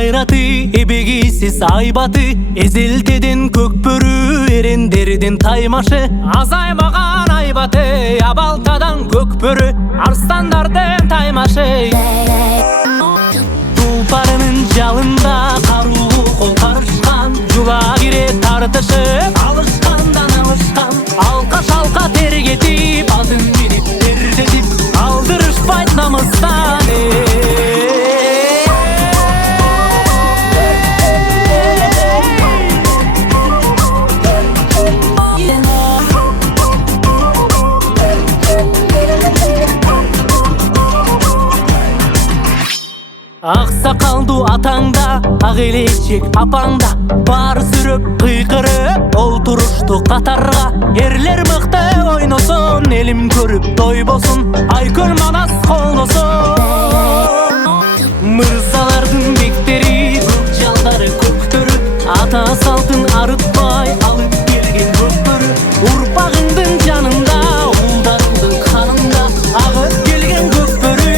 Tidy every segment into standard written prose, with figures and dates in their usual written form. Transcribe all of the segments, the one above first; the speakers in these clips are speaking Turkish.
Gayratı, ebegisiz aybatı, ezelteden kökbörü, erenderden taymaşı. Azaymagan aybatı, abaltadan kökbörü, arstandardan taymaşı. Tulparının jalında karuğu kol karışkan, jula gire tartışıp alışkandan alışkan. Alka şalka tergetip, altın verip terletip, aldırışpayt namızdan. Aksakaldu atanda, ağelecek apanda, bar sürüp kıykırıp olturuştu katarga. Erler mıktı oynosun, elim körüp toy bosun, Ayköl Manas koldosun. Mırzalardın bekteri, kök jaldары köktörü, ata saltın arıtpay alıp gelgen kökbörü. Urpağыңдың janында, улдарыңдың kanında, ağıp gelgen kökbörü.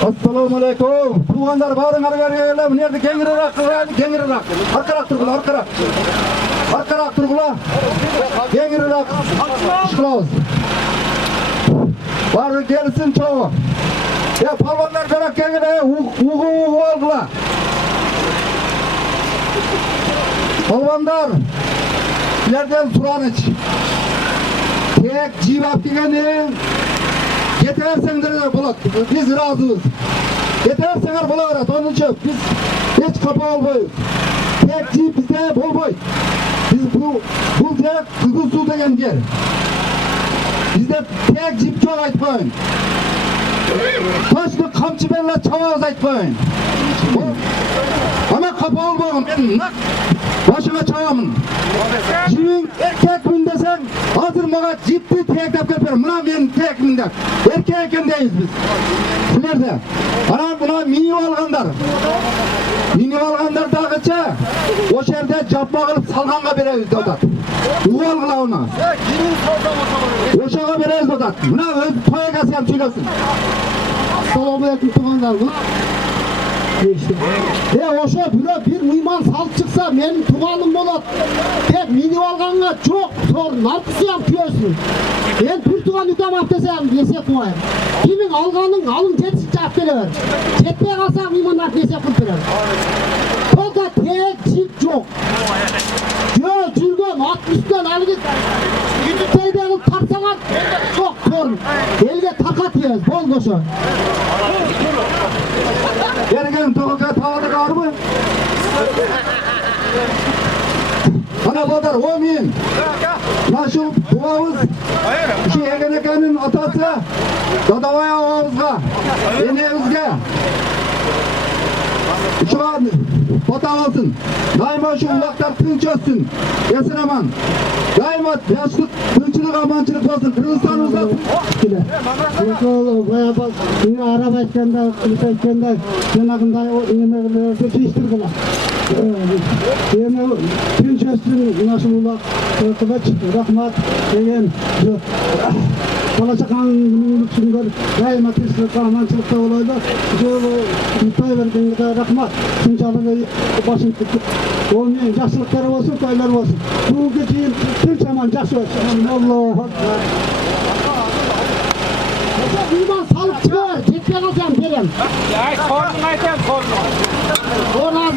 Assalamu alaikum. Tuğanlar bağırın argara nerede kengirak. Arkarak turgula arkarak. Arkarak turgula. Kengirak. Şkloz. Bağırın gelsin çoğu. Ya palvanlar karak kengirak. Uğu olgula. Palvanlar. İlerden suran iç. Tek cevap degeni yetersenler bulat. Biz razıyız. Yetersenger bulat. Onun için biz hiç kapa olmayız. Tek cevap bizde bolboy. Biz bu tek kızıl su degen yer. Bizde tek cevap çok aytmayın. Taşlı kamçı benle çavaz aytmayın. Ama kapa olmayın. Ben nak başına çavamın. Jibin erkekmin desen hazır mağa jipti tektep kelper. Mına men tekmin dep. Erkek ekendeyiz biz. Sizlerde. Ana buna minip algandar. Minip algandar dağıça. O şerde japma kılıp salganga beremiz dodat. Uğal kıla ona. Oşağa beremiz dodat. Mına öz toya kasıyam söylesin. Assalamu alaikum tuğanlar. Oşa bir mıyman salt çıksa benim tuğanım bolat. Tek minip alganға çok sorun. Altısıyam tüyösün. Ben bir tuğan yutamap desem esep koyayım. Kimin alganın alın jetsi cevap verir. Jetpey kalsa mıymanlar esep kılıp verir. Kolda tek çift çok. Жүрген 60'dan algı yüzü kılıp tarsalar çok sorun. Elge takat yez bol koşu. Yergen toğuka tağıdı var mı? Ana badar o min. Naşıl duavuz. Şu Egenekan'ın atası Dadavaya oğuzga. Enevizge. Şu an bata olsun. Daima şu ulaklar tınç olsun. Esin aman. Daima yaşlık, tınçılık, amançılık olsun. Kırgızstan uzat. Baya bak, araba etkende, kılıç etkende, yanakında yemeğleri değiştirdiler. Yeme tınç olsun, nasıl ulak, kılıç, rahmat, degen, Balaçakan'ın sünger, daima tırsılık, amançılıkta olaydı. Toy verdiğinde rahmat, sıncalı başın tutup, olmayan yaşlılıkları olsun, toylar olsun. Bu geceyin tüm zaman yaşı olsun. Allah'a akbar. İman salıp çıkar, cidden alacağım derim. Ya, sorun ayten, sorun. Orhan.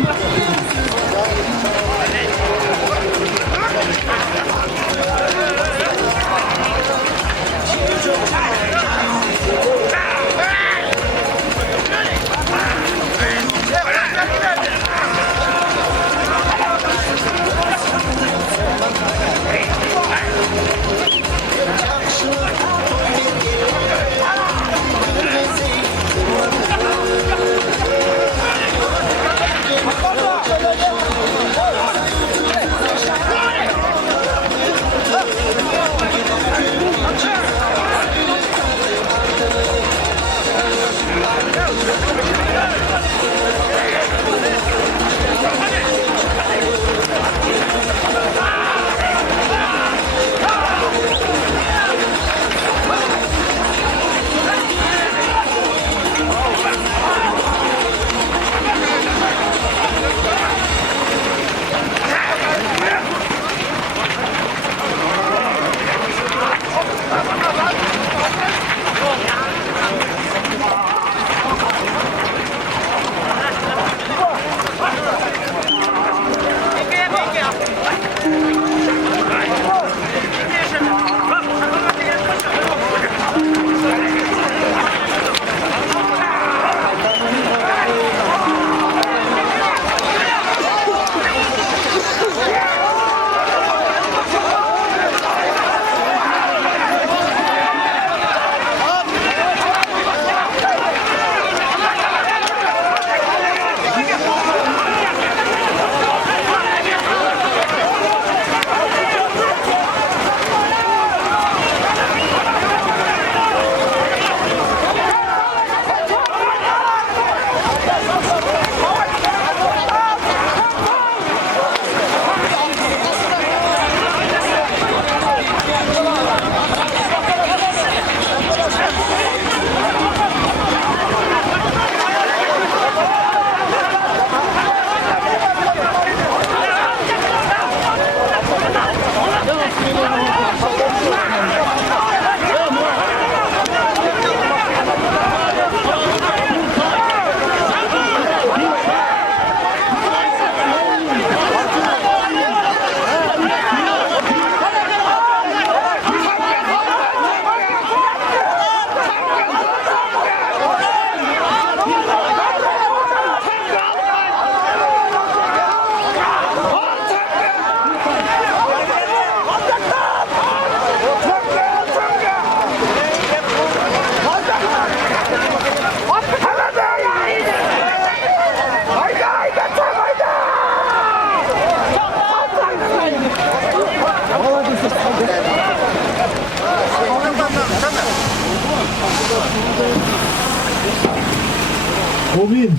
Obin.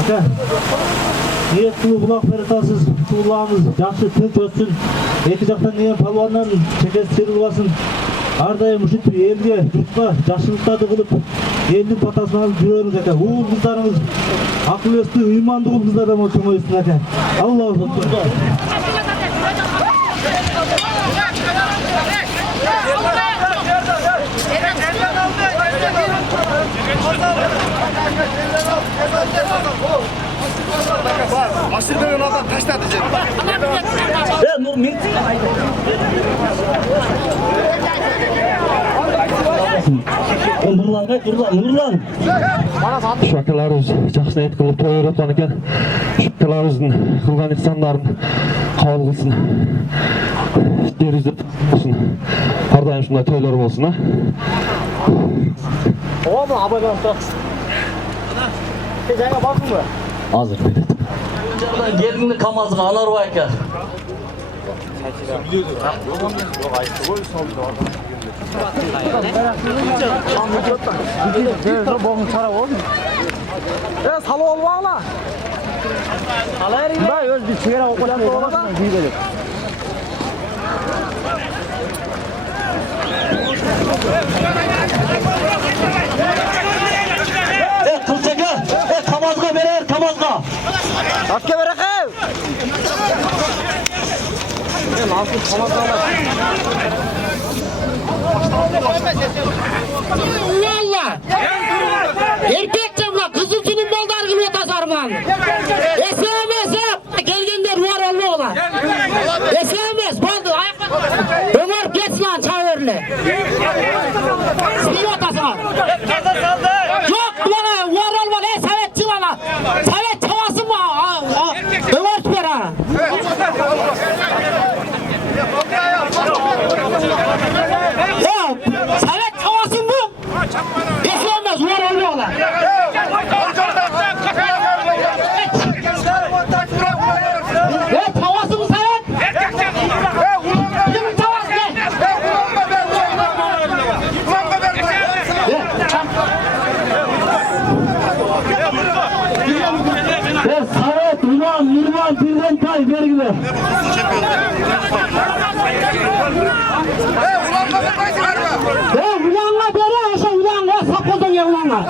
Aka. Niyetli bulaq beretasiz. Suğulağımız yaxşı tinç ötsün. Eki jaqtan negen palvandan çekesi çerilbaсын. Ардайым ушинтип элге, журтка жакшылыктарды кылып, элдин батасын алып жүрөбүз aka. Уул кыздарыбыз акыл эстүү, ыймандуу кыздардан чоңойсун aka. Алла Aşırı adam taşladı canım. Nurlan. Şu akalarımız жақсы ниет қылып той өткен екен. Şu akalarımыздың қылған ihsandарын қабыл қылсын. Дерізді болсын. Ардайым шындай тойлар болсын, а? Oğlum abaydan tut. Жаңа басың ба? Азыр береді. Gelini kamazına anar var ki. Salı olma ala. Salı öz bir sigara okuyan doğru. Kılçaka, kamazga verer kamazga. Atke bırak ev. Valla. Erkek cevla kızılcının balдар gibi tasarman. SMS gelgenler var olma ola. SMS baldı. Ömer geç lan çağırlı. Sinir otasar. Yok bana var olma ne Sovetçi bana. Sovet çavası mı? Ömer tüpera. Ya Sovet çavası mı? SMS var olma ola. Ne tavası mı Sovet? Kimin tavası ne? Savet, Ulan, Nurman, Pirdenkay, vergiler. Ulanla beri aşağı ulanla sapozun ya ulanla.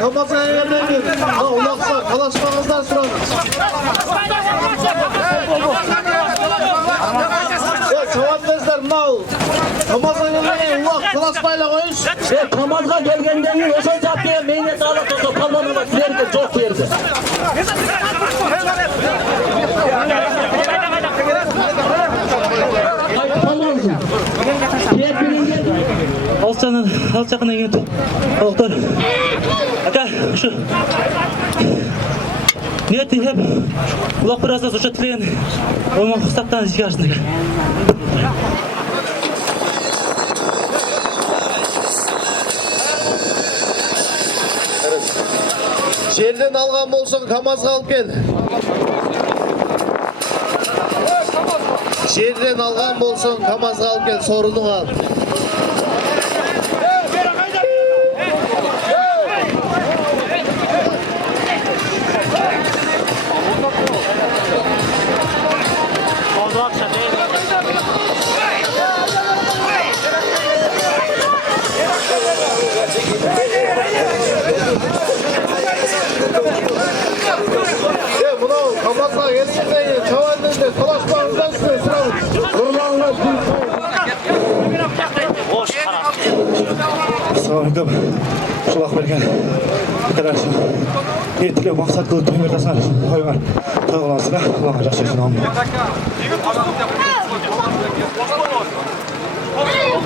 Kamazın ayarlarını ulaksa kalaşmağınızdan sorarız. Çavatmazlar mal. Kamazın ayarlarını ulak kalaşmayla koyuş. Kamazga gelgenden o zapıya meynet alıp da kalmanına verdi, çok verdi. Alçakına geldi. Doktor. Aka, şu. Niyeti hep ulak biraz da suça tileyen olma fırsattan çıkarsın. Жерден алған болсаң камазға алып кел. Жерден алған болсаң камазға алып кел, сорының ал. Assalamualaikum. Şulaq bergen. Arkadaşlar. Niyetli maksat kılıp toy vertasar. Toy var. Toy olansına. Allah'a жақсы olsun. Amin.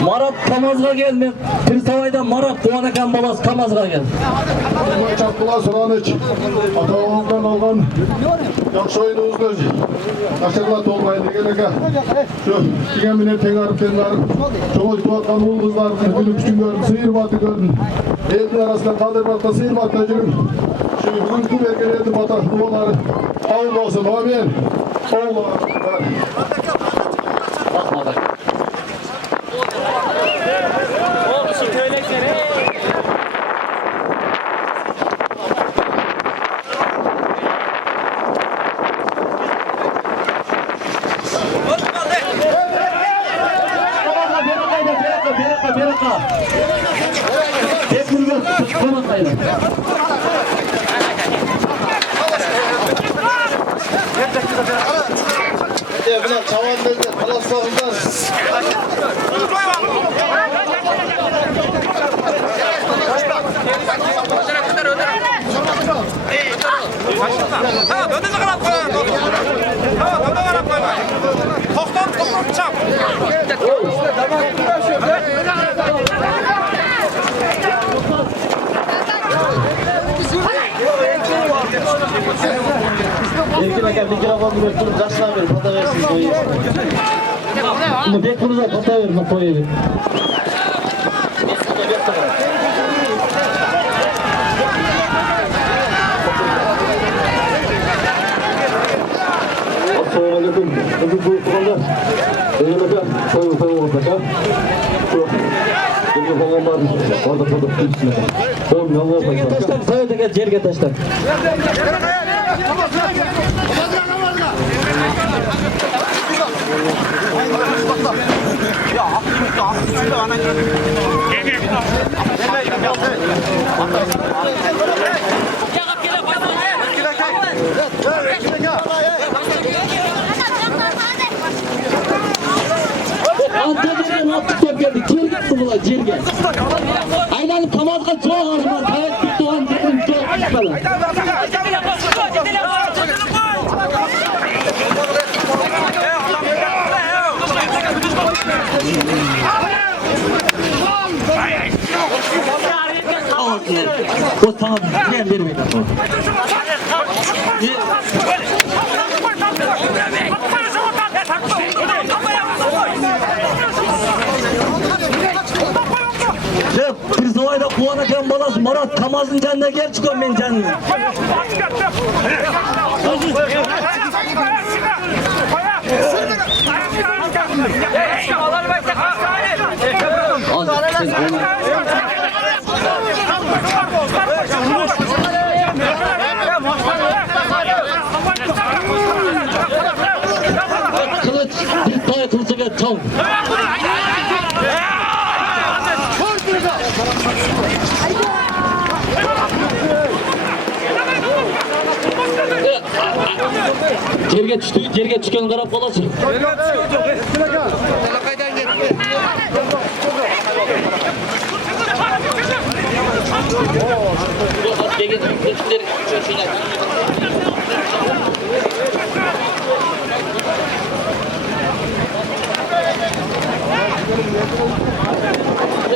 Marat Kamazga gel. Men Pirsavaydan Marat Doğan ekan balası Kamazga gel. Çattılar Suranıç. Ata-babamdan algan yaxşı oyunumuzda aşırıla tolmayı degeleke. Şu digen mine tegarip kendilerim. Çoğu tuvatkan ul kızlarını günü küçün gördüm. Sıyır batı gördüm. Eğitim arasında kaldır batta sıyır batta жүрüm. Şimdi bugün tüm erkelerin batak duaları. Ağıl olsun. Amin. Allah'a. Beraka. Teknurga ko'maklaydi. Bular chavan bezler, palaslarından. Erkin aka mikrofonu verip turup yaşına verip pata versiniz koyuyor. Şimdi Bekbur'uza pata verin koyuyor. Assalamualaikum. Untuk tuanlar. Elimizde toy olacak. Şu benim babam var. Orada üstüne. Oğlum ne olacak? Yerge taştan, sayıda gel yerge taştan. Antalya'dan attık top geldi. Cirge bunlar cirge. Aylanıp Kamazga çok ağzıma. Kayıt bir doğan dedim çok çıkmadı. O tamam, ben vermedim. Pirsavayda Doğan ekan balası Marat Kamaz'ın canına gel çıkıyor men canına. Kılıç, bir toy kılıcı ve çal. Yerge düştü, yerge düşken karab kalası.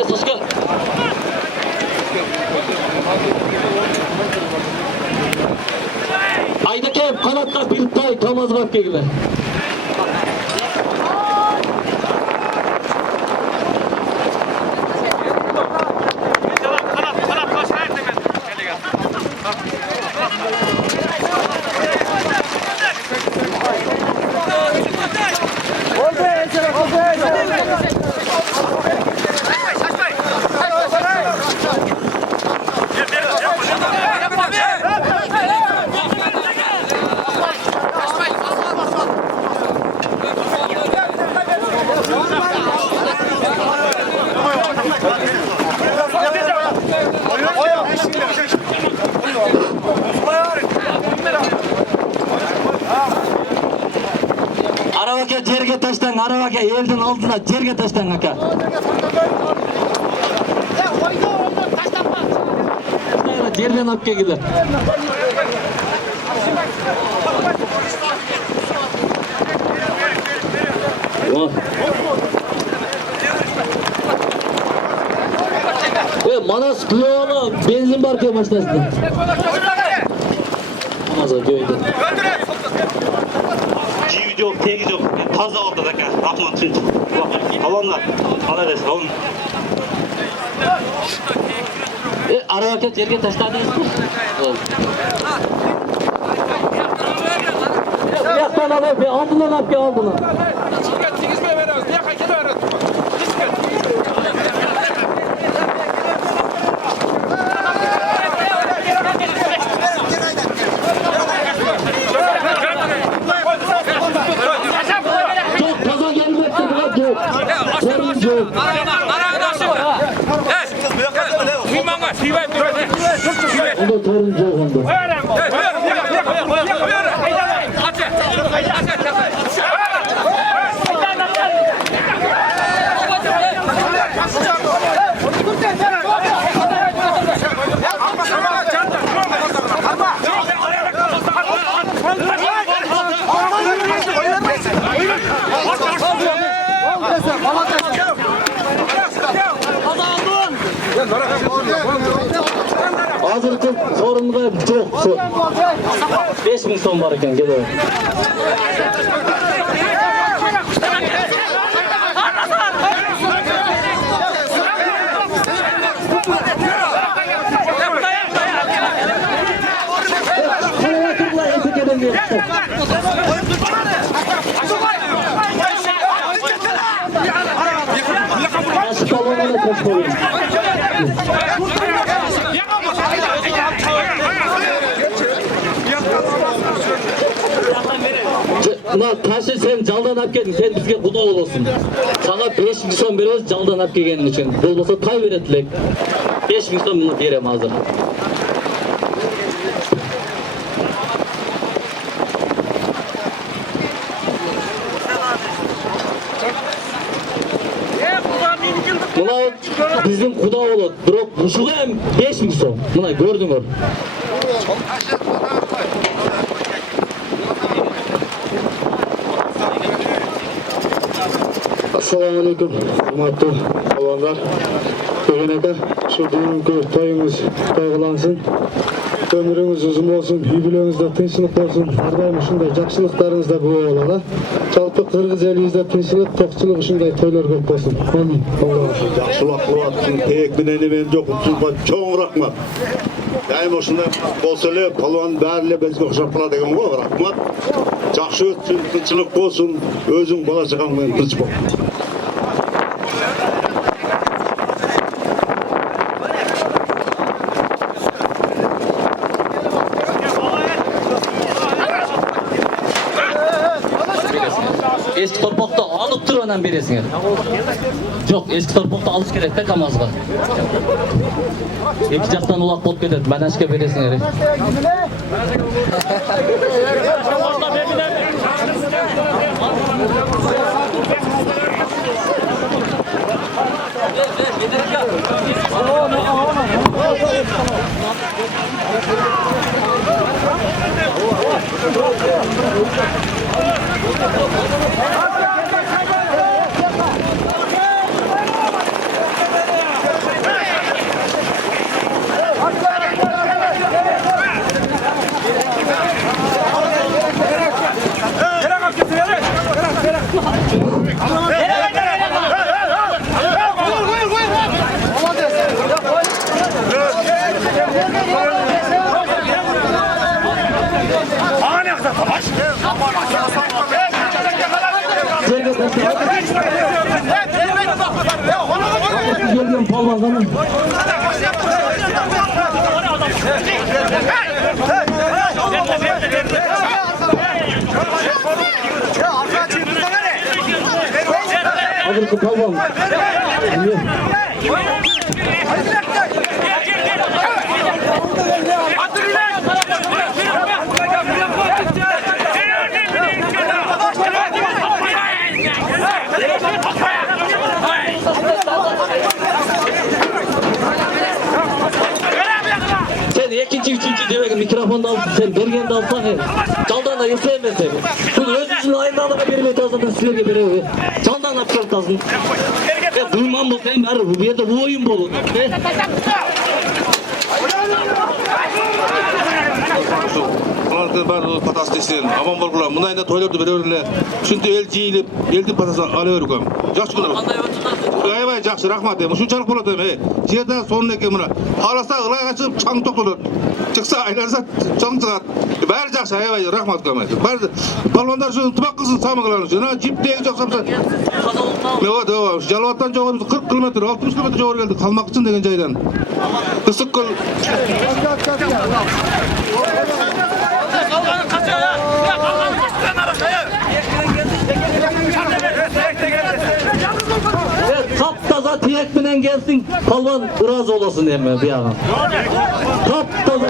Saşka. Aydaki kanatta bir tay Kamazga geldi. Arabaka yerge taştan, arabaka elden altına yerge taştan aka. жерден алып келгиле. Манас күйөөңө бензин бар ке машинасында. Манаса күйөйдү. Жиби жоқ, теги жоқ. Таза oldu da Rahman Tunç. Havanlar. Alades, havun. Araba ket yerге таштадыңыз mı? Яқтан алып, алдынан алып кел алдынан. Onda torun yok onda. Hazırki sorunluğa yok. 5000 son var iken geliyor. Taşı sen jaldan alып келдің, sen bizge kuda olsun. Sana 5000 son bereriz jaldan alып kelgenin için. Bolmasa tay beretilek. 5000 son bunu berem hazır. Mına bizim kuda olur. Bırak buşuğu hem 5000 son. Mına gördün or. Assalamualaikum, hurmatly balonlar. Bugün şu bugünkü toyunuz toygulansın. Ömrünüz uzun olsun, yubileyinizde tinçlik olsun. Ardayım şunday жақсылықтарыңызда көп болады. Жалпы Кыргыз элибизде tinçlik, токчулук ушундай тойлор көп болсун. Амин. Жақсылық кылып, тек менен мен жок, чоң рахмат. Дайым ушундай болсо эле палуан баары эле бизге окшоп калат деген го, рахмат. Жакшы өтсүн, тынчылык болсун, өзүң бала чагаң менен тынч бол. Eski torpakta alıp duruyordan beresiniz. Yok, eski torpakta alış gerek de kamazga. İki jaktan ulak bolup ketedi, manashga beresiniz. Geldim palvandanım. Hazır palvan. Sen demek mikrofonu alıp sen bergende alsan çaldan da yeseyemezsin. Şu özünün ayındağına bermey tazdan sizlerge berebe. Çaldan da pişirip tazın. Duymam bu sen var bu yerde bu oyun bolu. Bunlardan var patas desin, aman bolgular. Bundan da toylarda bere-berele. Şunday el jiyilip, eldi patasını alıvergem. Жақсы күнler. Aybay жақсы, rahmat. Şunçalık boladı. Жерden sonuna eкен mına. Halasa ılay açıp çaң toktulur. Çıksa aylansa çaң çıgat. Bari жақсы, aybay, rahmat gömer. Bari balvanlar şu tıbak kılsın samıqlarını. Jana jiptegi жоқ sapsa. Evet, Жалуаттан жоғары 40 км, 60 km жоғары келдік. Қалмақ үшін деген жайдан. Кысык көл. Taptaza tiyek bilen gelsin, palvan razı olasın emme bir yana. Taptaza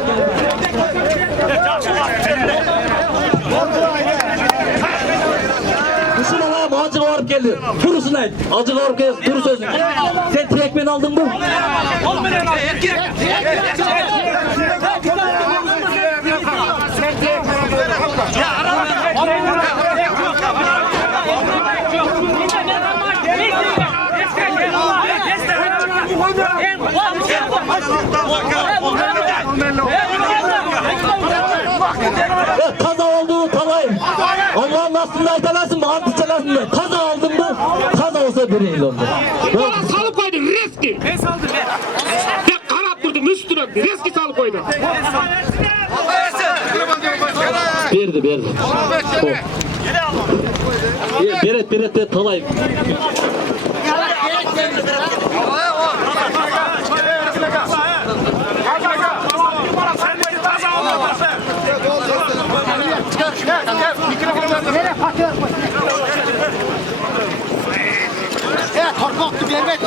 Kısın olayım acık varıp geldi. Durusunu ait. Acık varıp geldi. Duru sözün. Sen tiyek beni aldın mı? Kaza oldu talay. Allah'ın aslında aytalasın mı? Antıçalasın mı? Kaza aldın mı? Kaza olsa bireyli oldu. Bana salıp koydu riski. Ne saldı be? Tek kanat durdum üstüne riski salıp koydu. Berdi. Beret de talay.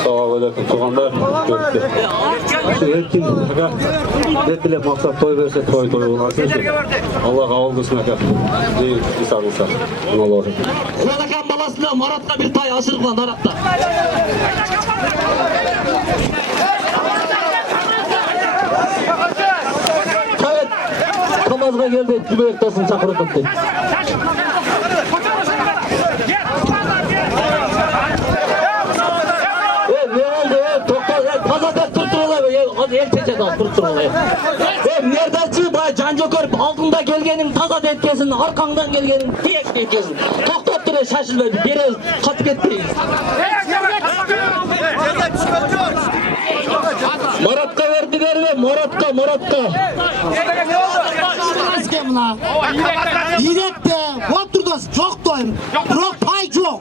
Sağolun tuğanlar görüştü. Şu erkin aga netile maksat toy verse toy olasın ki Allah kabul kılsın aga. Değil isarılsa. Ne olur. Kuradakan balasına Marat'ta bir tay aşırıklan Marat'ta. Evet. Kamazga geldi. Cübeyek tasını çakırıp gitti. El peçete al, turup olayım. Nerdaçı bana canco görüp altında gelgenin taza detkesin, arkandan gelgenin tek detkesin. Toktop duruyor şaşırmaydı, beri katıp etmeyiz. Maratka verdiler mi? Maratka. Yedekte, oturdu çok doyum. Yok pay çok.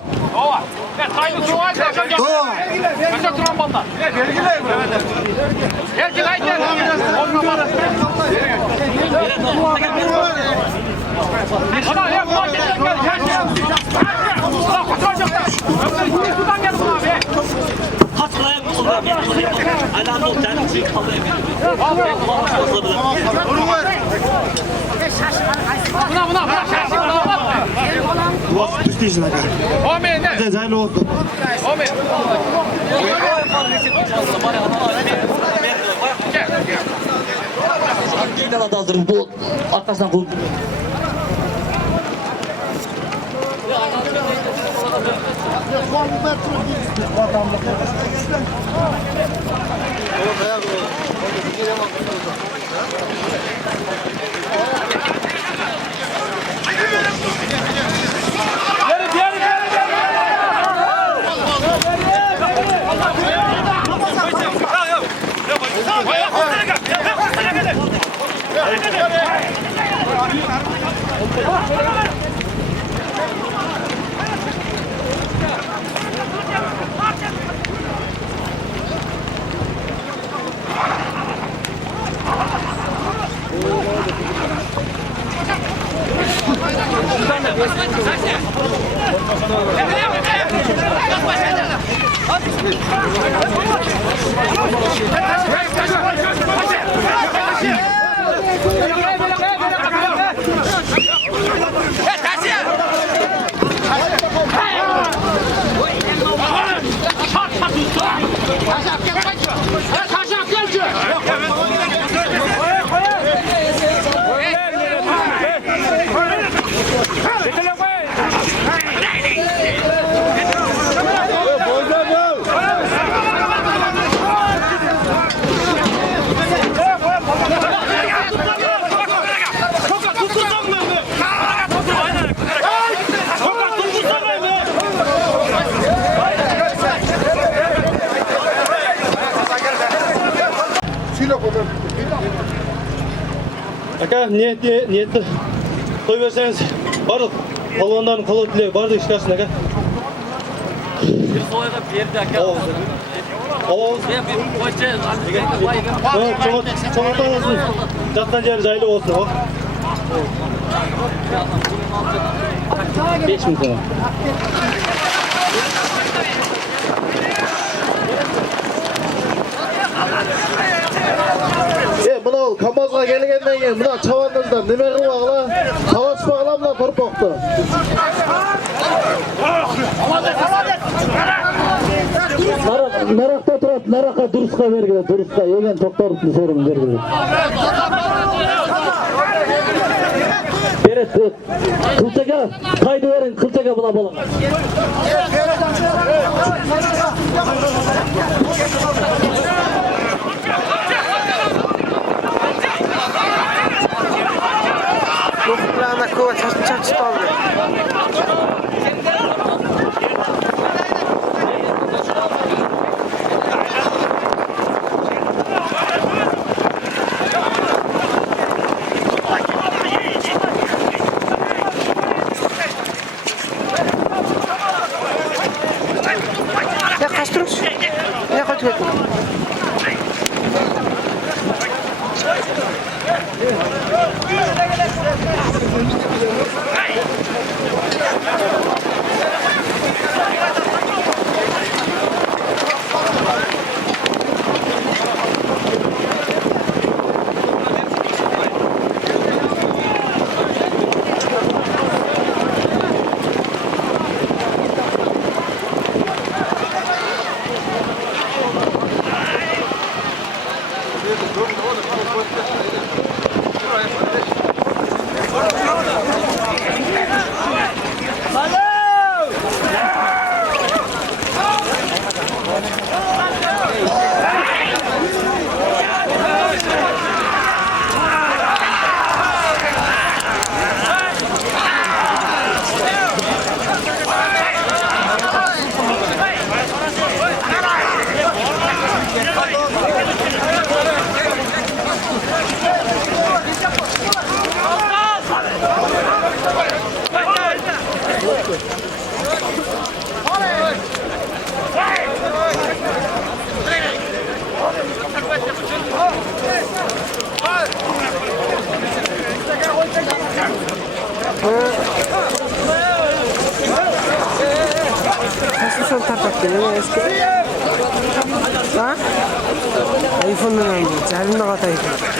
Kaça duran banda? Erkek ayten. Ana ya bu marketten gel. Buradan gel buna be. Kaçlayın burada. Alarm ol canım şey kalıyor. Buna şaşır. Vakit düştüysün aga. O men ne? Cezaylı oldu. O men. Giden adı hazır bu arkasından kul. Aka niyetli toy verseniz bardıq palvanların kolu dile bardıq işlersin aka. Bir soyga berdi aka. Oğuz. Çoğalta olsun. Jattan jeri jaylı olsun. 5.000 so'm. Buna Kamazga gelgenden keyin buna çavandızdan nime kılmaqla? Savaşmaqla buna torpoqtu. Narakta turat, naraka duruska vergile, duruska yegen toktoruplu sorun vergile. Beret, kılçaka, kaydı verin, kılçaka buna balın. Kulağına kova çarçıp aldı. Ya kaç duruş? Ya kaç duruş? Nasıl son tartaktın ya eski? Ha? iPhone'dan aldım. Cahilinde kata iPhone.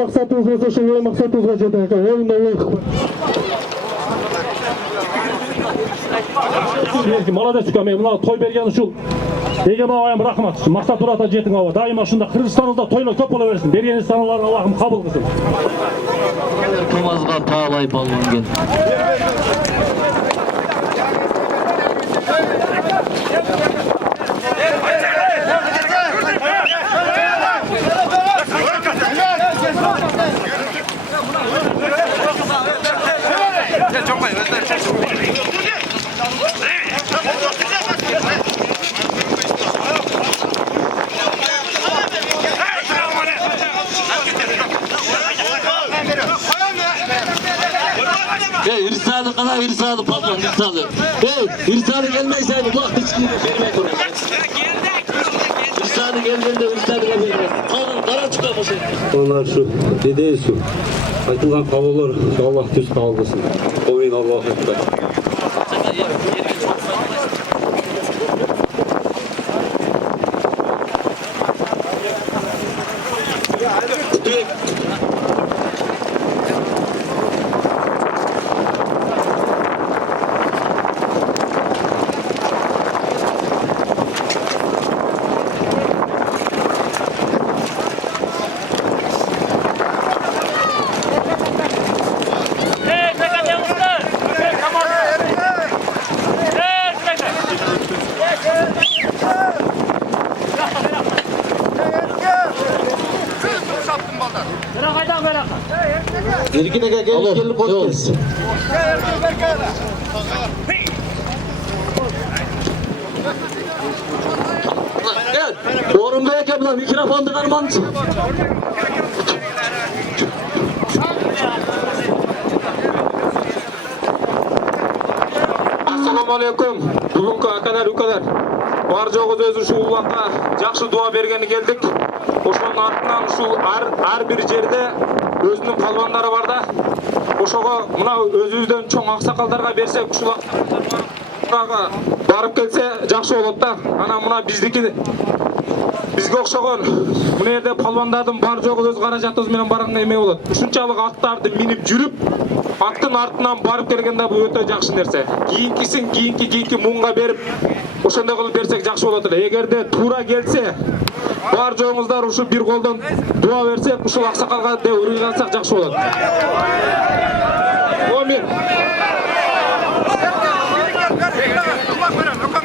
Мақсатымыз осы шыңғылы мақсатымызға жетеді. Ойын Молодец, мен мына той берген үшін Егем ағайым рахмат. Мақсат тұрата жетің ава. Дайыма шында Қырғызстанымызда тойлар көп бола берсін. Берген станаларға Аллахым қабыл қылсын. Тумазға Таалай балуан келді. İrsalı kana irsalı patron irsalı. İrsalı gelmeyseydi bu hiç vermek olur. İrsalı geldiğinde irsalı gelmez. Kalın kara çıkarmış. Onlar şu dediği su. Айтылған қаулар Allah түз қабылдасын. Ойын Аллах Акбар. Erkin'e gelip koyuyoruz. Evet, Orhun Bey'e kadar mikrofonu karmanız. Assalamu alaikum. Бүгінгі akalar ukalar. Бар жоғыз өзі şu уланға жақсы дуа бергені келдік. Ошоның артынан ушул ар бир жерде өзүнүн палвандары бар да. Ошого мына өзүбүздөн чоң аксакалдарга берсек, ушул барып келсе жакшы болот да. Ана мына бизге окшогон мына жерде палвандардын бар жогу өз каражатыбыз менен барган эме болот. Ушунчалык аттарды минип жүрүп, аттын артынан барып келгенде бул өтө жакшы нерсе. Кийинки мунга берип, ошондой кылып берсек жакшы болот эле. Эгерде туура келсе, бар жоңуздар ушу бир колдон дуа берсек, ушул аксакалга деп урый алсак жакшы болот. Амин.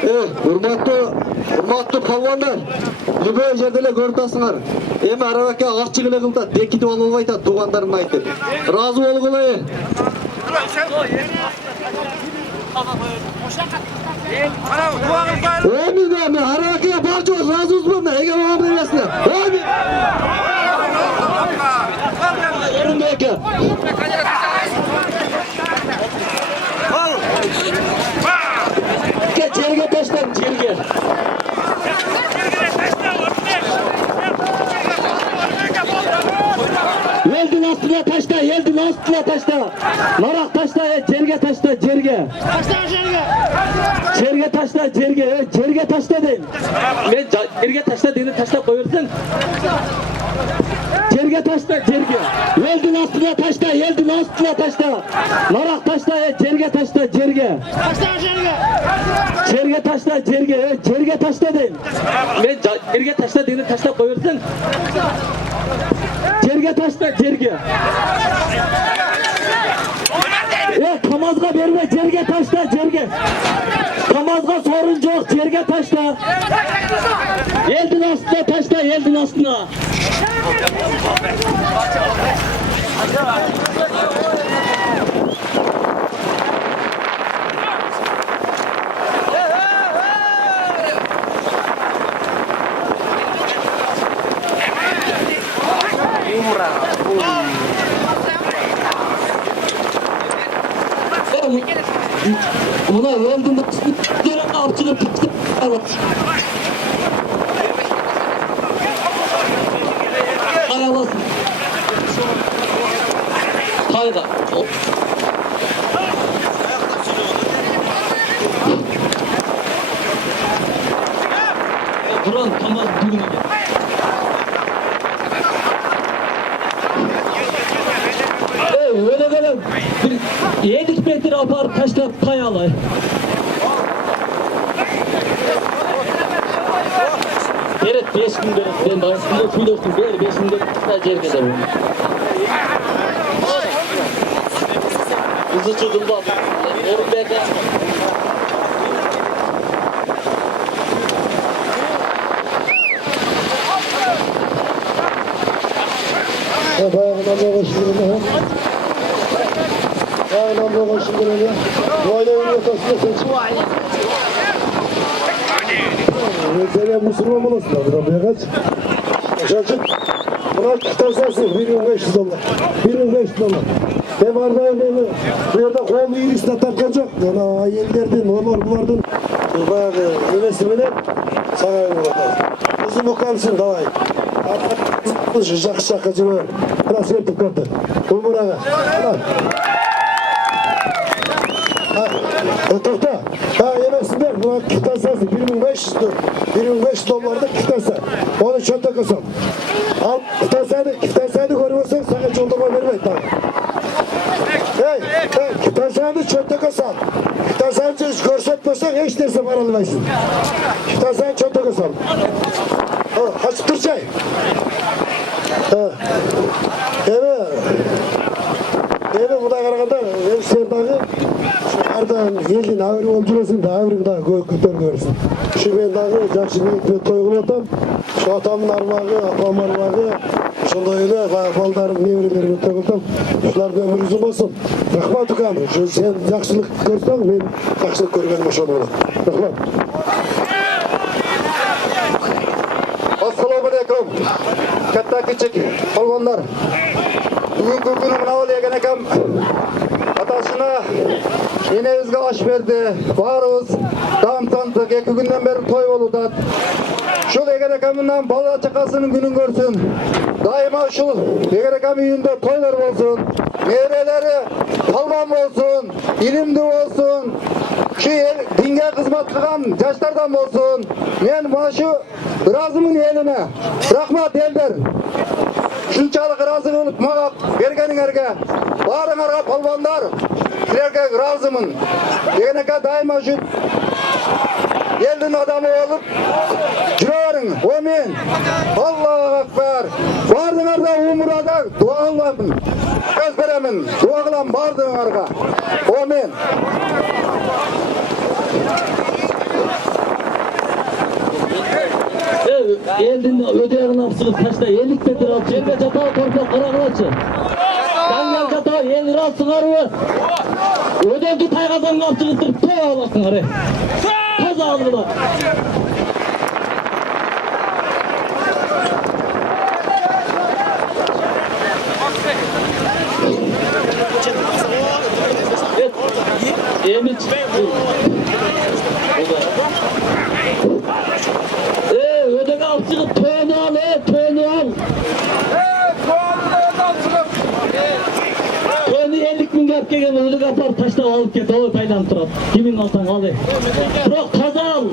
Урматтуу палвандар, любой жерде эле көрүп атасыңар. Эми арабакка ачык эле кылтат, бекитип алып айтат туугандарым айтып. Ыраазы болгула. Мен арабакка бар жок, ыраазыбызбы мен, эге багам эмесине. Өрүнбеке. Жерге таштан, жерге. Елдин астына ташта, елдин астына ташта. Нарак ташта, жерге ташта, жерге. Жерге ташта, жерге, жерге ташта дейм. Мен жерге ташта дейни таштап кой берсең. Жерге ташта, жерге. Елдин астына ташта, елдин астына ташта. Нарак ташта, жерге ташта, жерге. Жерге ташта, жерге, жерге ташта дейм. Мен жерге ташта дейни таштап кой берсең. Жерге ташта, жерге. КамАЗга берме, жерге ташта, жерге. КамАЗга сорун жок, жерге ташта. Елдин астына ташта, елдин астына. Buna öldüm ben avcılık aralasın. Hayda. Buran tamam düğünü gel. Öyle böyle bir 7 metre apar taşlap kayalay. Evet 5 gün ben başında kuyduktum bir 5 gün da cerge de bu. Kızı çıkıldı. Orun beka. Sen Müslüman olasın da buraya kaç. Çocuk buna tutarsansın $1.500. $1.500. Ben varmayım bunu. Bu yerde kolunu irisine takacak. Yani ayellerden, onlardan bayağı önesimine sana yolladı. Uzun okamsın davay. Жақсы жаққа жібер. Biraz ертіп көрді. Бұл мұраға. Тоқта. Емесіңдер, бұна кітасасың. $1.500 кітаса. Оны шөтті қылсам. Ал кітасайды көріп өсең, саған жолдама бермейді. Кітасайды шөтті қылсам. Кітасайды көрсетпесең, еш нәрсе бара алмайсың. Кітасайды шөтті қылсам. Қашып тұршай. Ebe бұда қарағанда, сердағы ардан елден әуірі болып жүресің, әуірің дағы көтер көресің. Мен дағы жақсы ниетпен той қылатам. Атамын армағы, апам армағы, сондай елі балдарым, неврелеріме той қылатам. Шылардың өмір үзім болсын. Рахмат ұқам, сен жақсылық көрсең, мен жақсылық көргенім ұшан болады. Рахмат. Ассалаумалейкум. Katta küçük polvonlar. Bugünkü günü mınavul egen ekam atasına enebizge aş berdi. Barыбыз tamtandık 2 günden beri toy boludat. Şul egen ekamından bala çakasının günün görsün. Daima şul egen ekam uyunda toylar olsun. Nevreleri palvan olsun. İlimli olsun. Şu dinge kızmat kılgan yaşlardan olsun. Men bana şu razımın eline. Rahmat elder. Şunçalık razı olup mağa bergeningерге, barыңарга palvanlar, sizlerge razımın. Degeneke daima şu elдің adamı olup жүрерің. Amin. Allahu Akbar. Bardыңарда umurada dua kılamın. Söz beremin. Dua kılam bardыңарга. Amin. Eldin ödeğin apsılık taşta 50 metre al. Çelme çatağı torpak kırakılaçı. Danyal çatağı 50 lira sığarı. Ödeği taygazan kapçılıktır. Toy ağlasın araya. Toz ağzına. Yemiş. Ödeme alçığı toyunu al, toyunu al. Toyunu 50 bin gap gelgen ödeme apar taşta alıp get, o paydan turap. Kimin alsan al. Bırak taza al.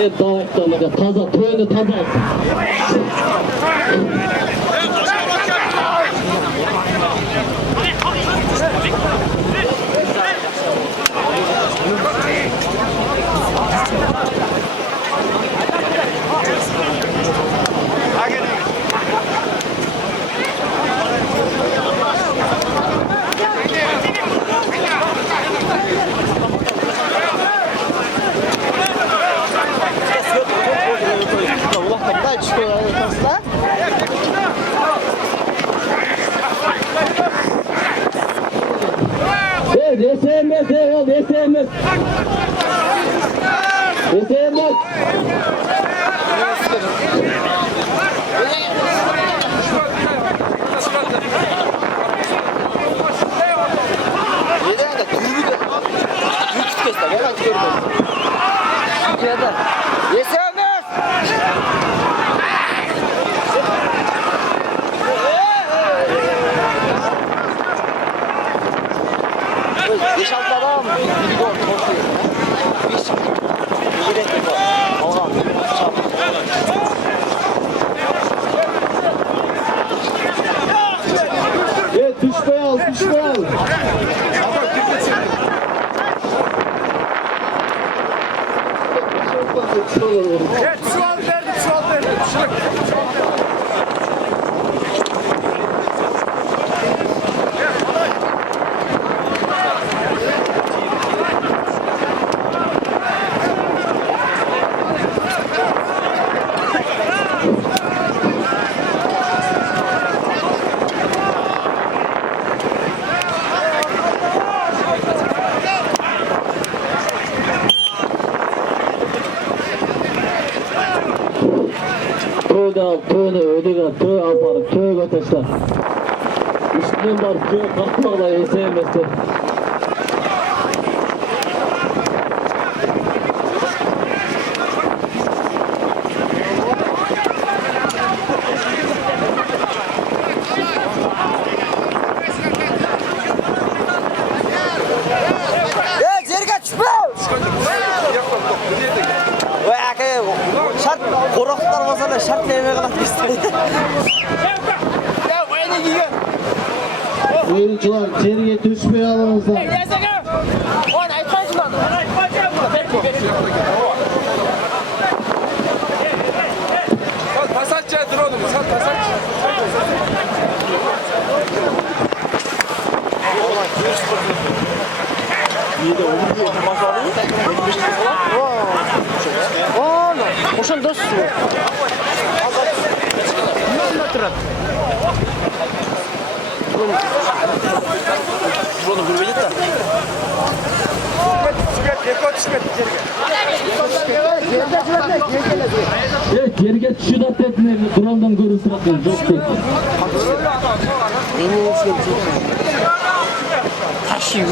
Evet, daha taza, toyunu taza alsın. SMS yok, SMS. SMS. Evet, düşmeye al, düşmeye al. Evet, çuval verdim, çuval verdim. Toyunu ödegen, toy aparıp, toy ateşler. Üstünden barıp, toy kalkmakla SMS'te. Жерге түшпе! Ой, әке, шарт қорақтар болса да шарт лемей қалады бізде. Oyuncular içeriye düşmeye alınızlar. Onu айтпайсың ба? Сал пасатчы дроным, сал пасатчы. Ошон дос. Droну көрбейді да. Yerge düşüdat etmeyi drondan görürsün atın, çok değil. Taşıyor.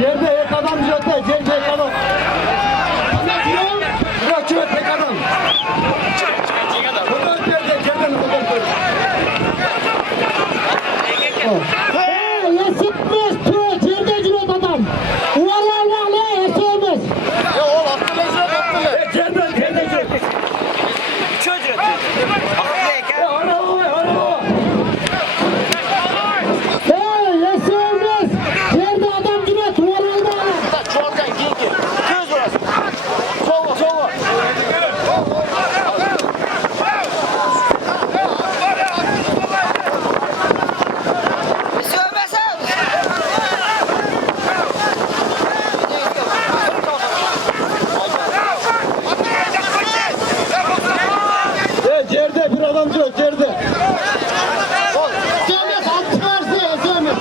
Yerde ek adam jote, yerde ek adam. Yok çöp ek adam. Buradan yerde, yerden buradan yerde. Esitmez tüy, yerde cüret adam. Uvarlarla esirmez. Yerden, yerden cüret. Esirmez. Yerde adam cüret, uvarlarla. Yerde bir adam cüret, yerde. Esirmez, at çıkarsa esirmez.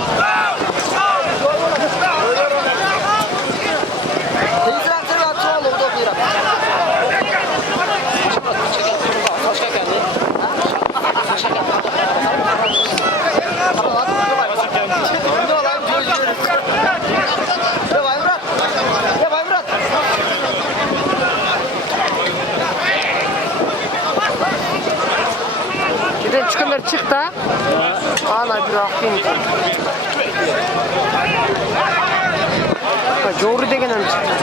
Giden çıkınlar çık da. Ana bir akıyım. Doğru degen hem çıktı.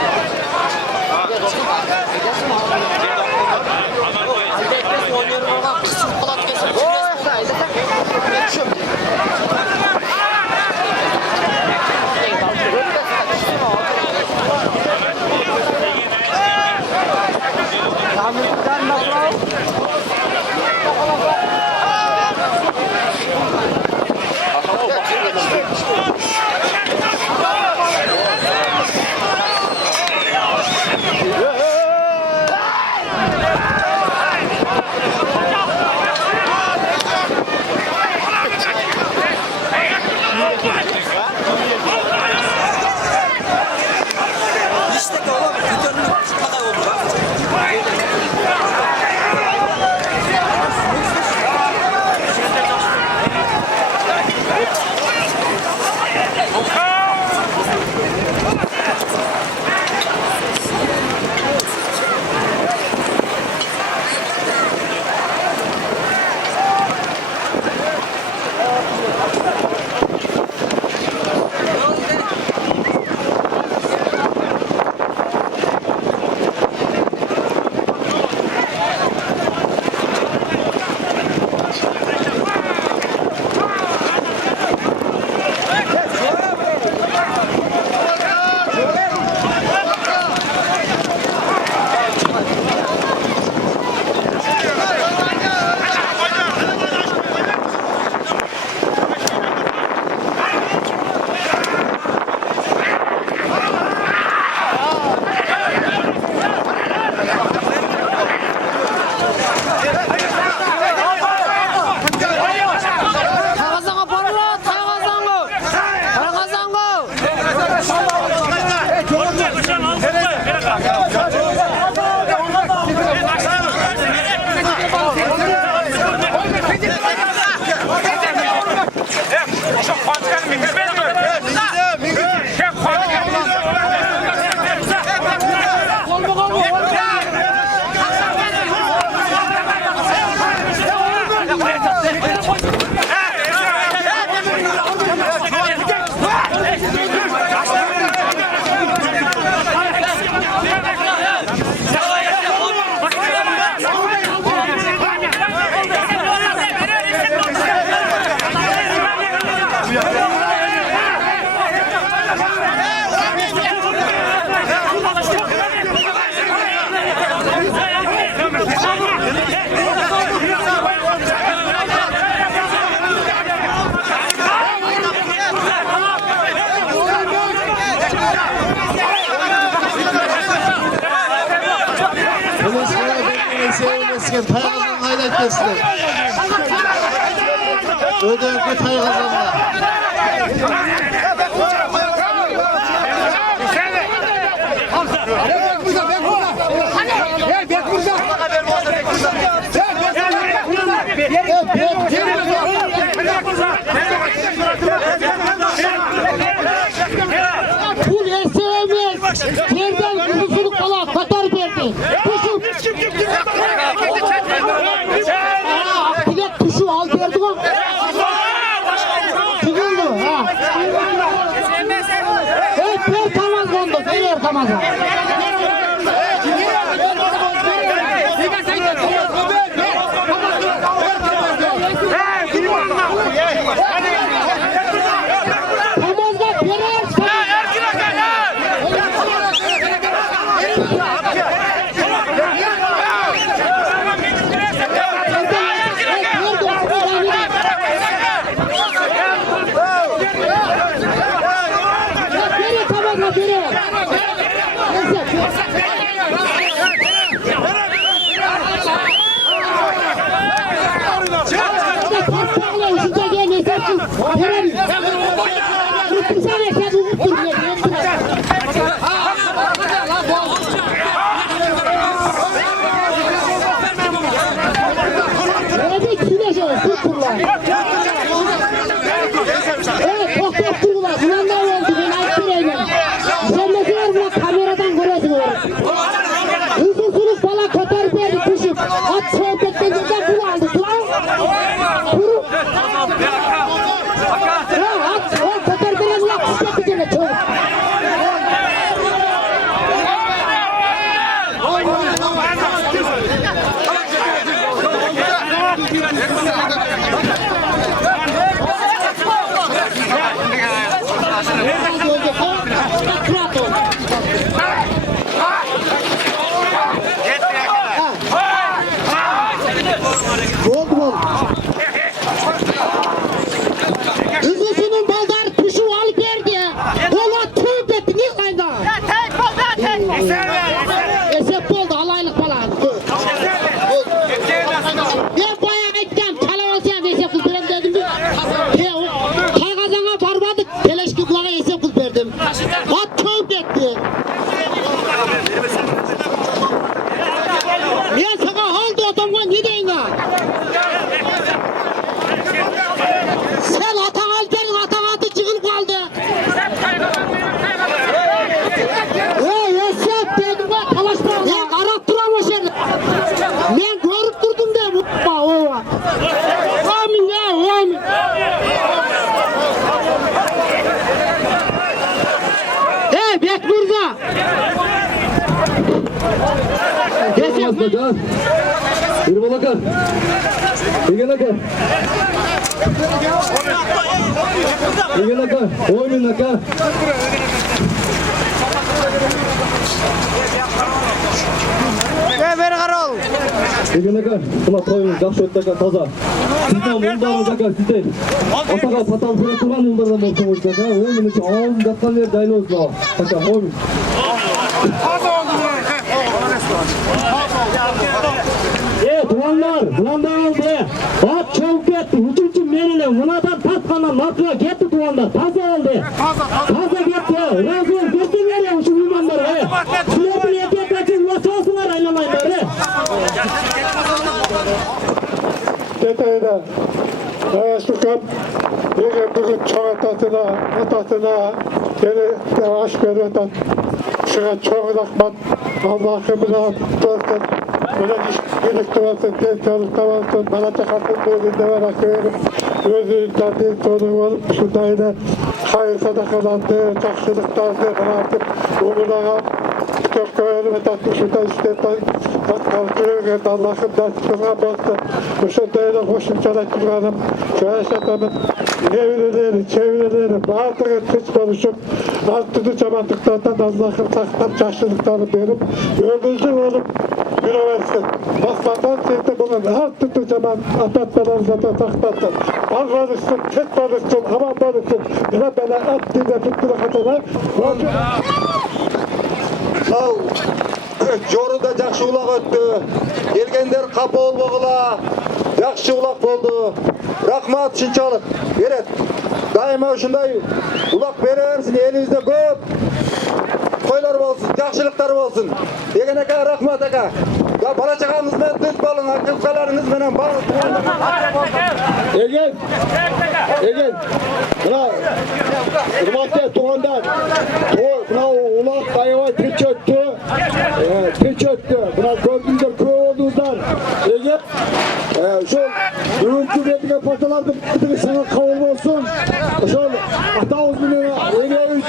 Tayağından hayret etsinler. Ödevde tayağından. Gel Bu esemez. Yerden kurusuluk falan katar verdi. Kuşu. Akbilet kuşu al verdi o. Çıkıldı. Evet, ver tamaz kondu. Ver tamaz. Üzüsünün baldarı tuşu alıp verdi. Ola tüy etti ne kayda? Esep oldu alaylık falan. Ben bayağı ettim. Çalar olsayam esep kız verem dedim mi? Kaygazana barbadık. Teleşki kulağa esep kız verdim. At tüy etti. Ben sana halde adamla ne deyin ha? Sen atan Alper'in atan adı çıkılıp kaldı. Esep dedim ha talaşma. Ben arat duram o şeyler. Ben görüp durdum da bu. Amin ya amin. Bek Mirza. Esep Can. Bir balaka. Bir balaka. Bir balaka. Oyun laka. Beri qarol. Егенека, мына тойыңыз жақсы өтті ака, таза. Сіздің ұлдарыңыз ака, сіздер атаға патал көре тұрған ұлдардан болсыңыз ака, ойын үшін ауылын жатқан ер дайыныңыз ака, ойын. Tuğanlar, bulandan aldı. At çabuk gitti. Üçüncü menile bunadan tatkandan markıya gitti tuğanlar. Taza aldı. Taza gitti. Razı ol. Götürler ya şu uymanları. Sürekli yediye kaçın. Ulaşasınlar aylamayınları. Detayda Sukam Ege bugün çoğu atasına gene aş veriyordan şuna çoğu lakman Allah'ımına tutulsun böyle birlikte olsun, çalışta olsun, bana çıkartın gözünde var akıyorum özünden değil sorun olup şundayla hayır sadakalandı, çakşılıktandı bırakıp umulağa çok koyalım tatlı şurada işte kalkıyor Allah'ım dersine bastı şundayla hoşum çalıştırmanım çalışatımın çevreleri artık kız konuşup altını çamandıklardan Allah'ım saklar çakşılıklarını verip ömürsün olup üniversite basmadan sizde bulun altını çaman atatmalarınıza da saklasın al barışsın, tek barışsın, aman barışsın yine bana at diye tuttuğuna kadar Sağ ol. Жоруda жақсы улақ өтті. Келгендер қапы болмағыла. Жақсы улақ болды. Рахмат шыншалық. Берет. Дайыма ұшындай улақ берерсін. Елімізде көп қойлар болсын. yaxshiliklar bo'lsin. Degan aka, rahmat aka. Ya bola chaqamiz bilan tinch bo'lin, aka-ukalarimiz bilan bog'liq. Egen. Buna hurmatli tuğanlar. Buna ulaq dayıva tinç öttü. Buna gördüğünüzler köy oldunuzlar. Egen. Şu ürüntü verdiğin parçalarda bir sana kavul olsun. Şu atağız bilen eneğiz.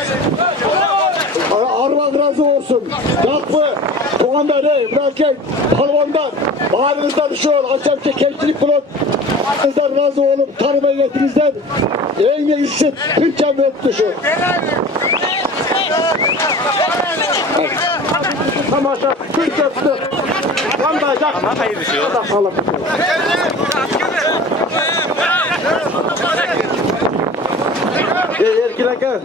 Arvaq razı olsun. Yakbı, tuğanlar, bırakın, palvanlar, bağrınızdan şu akşamki kemçilik bulun. Bağrınızdan razı olup tanım eyletinizden en iyisi Türkçe öttü şu. Tamaşa, Türkçe öttü. Vandayacak. Bakalım. Erkin aka.